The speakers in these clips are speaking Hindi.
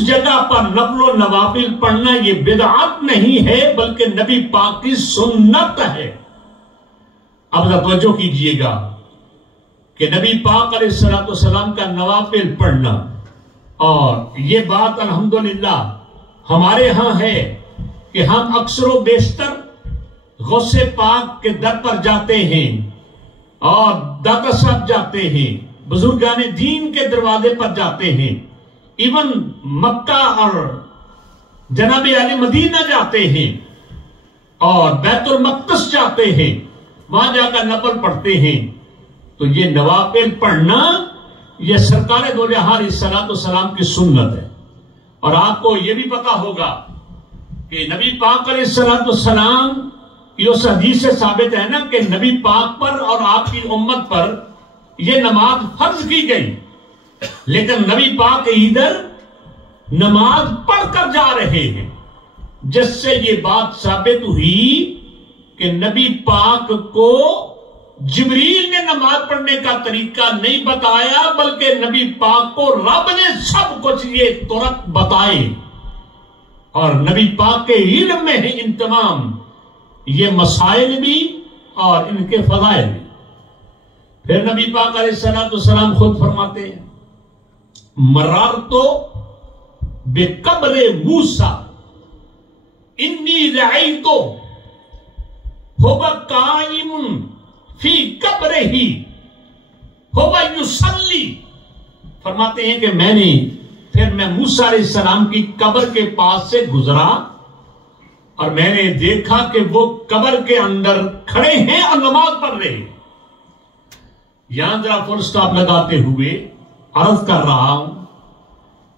जगह पर नफलो नवाफिल पढ़ना ये बिदअत नहीं है, बल्कि नबी पाक की सुन्नत है। अब तवज्जो कीजिएगा कि नबी पाक अलैहिस्सलाम का नवाफिल पढ़ना, और ये बात अल्हम्दुलिल्लाह हमारे यहां है कि हम अक्सर बेशतर गौसे पाक के दर पर जाते हैं और दाता साहब जाते हैं, बुजुर्गाने दीन के दरवाजे पर जाते हैं, इवन मक्का और जनाबे आले मदीना जाते हैं और बैतुल मक़दस जाते हैं, वहां जाकर नफल पढ़ते हैं। तो ये नवाफिल पढ़ना ये सरकार दो जहां अलैहिस्सलाम की सुन्नत है। और आपको ये भी पता होगा कि नबी पाक अलैहिस्सलाम की उस हदीस से साबित है ना कि नबी पाक पर और आपकी उम्मत पर यह नमाज फर्ज की गई, लेकिन नबी पाक इधर नमाज पढ़कर जा रहे हैं, जिससे ये बात साबित हुई कि नबी पाक को जिब्रील ने नमाज पढ़ने का तरीका नहीं बताया, बल्कि नबी पाक को रब ने सब कुछ ये तुरंत बताए। और नबी पाक के इल्म में है इन तमाम ये मसाइल भी और इनके फजाइल भी। फिर नबी पाक अलैहिस्सलाम खुद फरमाते हैं, मरार तो बेकब्रे मूसा इन्नी रई तो होगा कायम फी कब्रे ही होगा युसल्ली। फरमाते हैं कि मैं मूसा अलैहिस्सलाम की कब्र के पास से गुजरा और मैंने देखा कि वो कब्र के अंदर खड़े हैं और नमाज पढ़ रहे हैं। यहां जरा फुल स्टॉप लगाते हुए अर्ज कर रहा हूं,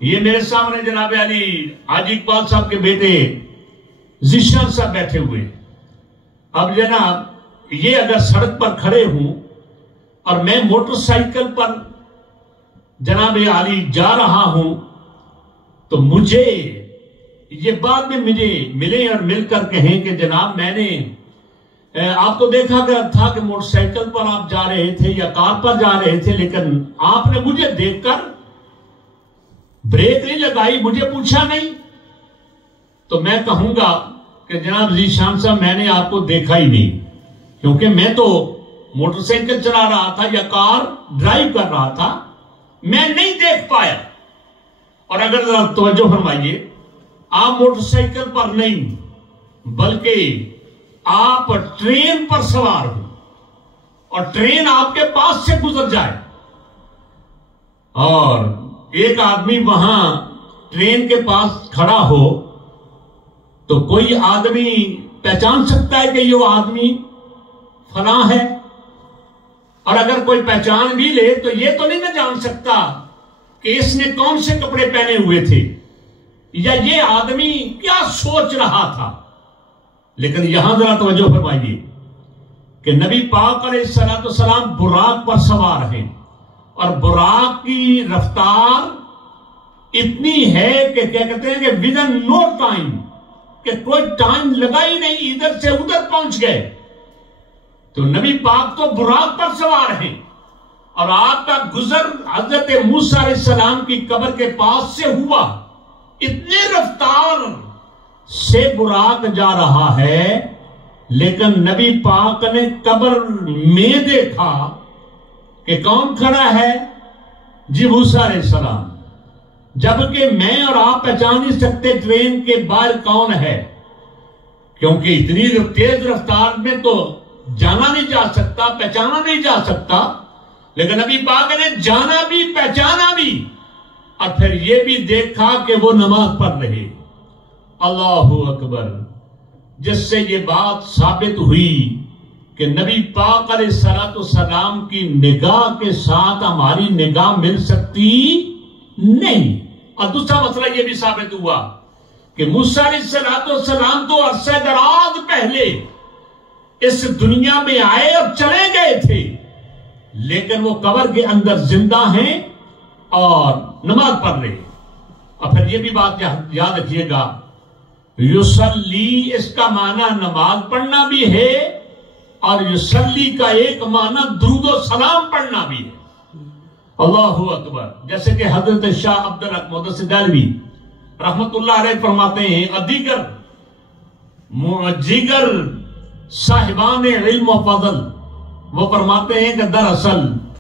ये मेरे सामने जनाब अली हाजी इकबाल साहब के बेटे जिशान साहब बैठे हुए। अब जनाब ये अगर सड़क पर खड़े हूं और मैं मोटरसाइकिल पर जनाब अली जा रहा हूं, तो मुझे ये बाद में मुझे मिले और मिलकर कहें कि जनाब मैंने आपको देखा गया था कि मोटरसाइकिल पर आप जा रहे थे या कार पर जा रहे थे, लेकिन आपने मुझे देखकर ब्रेक नहीं लगाई, मुझे पूछा नहीं। तो मैं कहूंगा कि जनाब ज़ीशान साहब मैंने आपको देखा ही नहीं, क्योंकि मैं तो मोटरसाइकिल चला रहा था या कार ड्राइव कर रहा था, मैं नहीं देख पाया। और अगर तवज्जो फरमाइए, आप मोटरसाइकिल पर नहीं बल्कि आप ट्रेन पर सवार हो और ट्रेन आपके पास से गुजर जाए और एक आदमी वहां ट्रेन के पास खड़ा हो, तो कोई आदमी पहचान सकता है कि ये आदमी फला है। और अगर कोई पहचान भी ले तो ये तो नहीं मैं जान सकता कि इसने कौन से कपड़े पहने हुए थे या ये आदमी क्या सोच रहा था। लेकिन यहां जरा तवज्जो फरमाइए कि नबी पाक अलैहिस्सलाम बुराक पर सवार हैं और बुराक की रफ्तार इतनी है कि क्या कहते हैं कि विदन नो टाइम, कि कोई टाइम लगा ही नहीं, इधर से उधर पहुंच गए। तो नबी पाक तो बुराक पर सवार हैं और आपका गुजर हजरत मूसा अलैहिस्सलाम की कब्र के पास से हुआ। इतने रफ्तार से बुराक जा रहा है, लेकिन नबी पाक ने कब्र में देखा कि कौन खड़ा है, जी मूसा अलैहिस्सलाम। जबकि मैं और आप पहचान नहीं सकते ट्रेन के बाहर कौन है, क्योंकि इतनी तेज रफ्तार में तो जाना नहीं जा सकता, पहचाना नहीं जा सकता। लेकिन नबी पाक ने जाना भी, पहचाना भी और फिर यह भी देखा कि वो नमाज पढ़ रहे। अल्लाहु अकबर। जिससे ये बात साबित हुई कि नबी पाक अलैहिस्सलाम की निगाह के साथ हमारी निगाह मिल सकती नहीं। और दूसरा मसला यह भी साबित हुआ कि मूसा अलैहिस्सलाम तो अरसे दराज पहले इस दुनिया में आए और चले गए थे, लेकिन वो कब्र के अंदर जिंदा हैं और नमाज पढ़ रहे। और फिर ये भी बात याद रखिएगा, युसल्ली इसका माना नमाज पढ़ना भी है और युसल्ली का एक माना दुरूद और सलाम पढ़ना भी है। अल्लाहु अकबर। जैसे कि हजरत शाह अब्दुल हक मुहद्दिस देहलवी रहमतुल्लाह अलैह फरमाते हैं, अदीगर जिगर साहिबान इल्म व फज़ल, वो फरमाते हैं कि दरअसल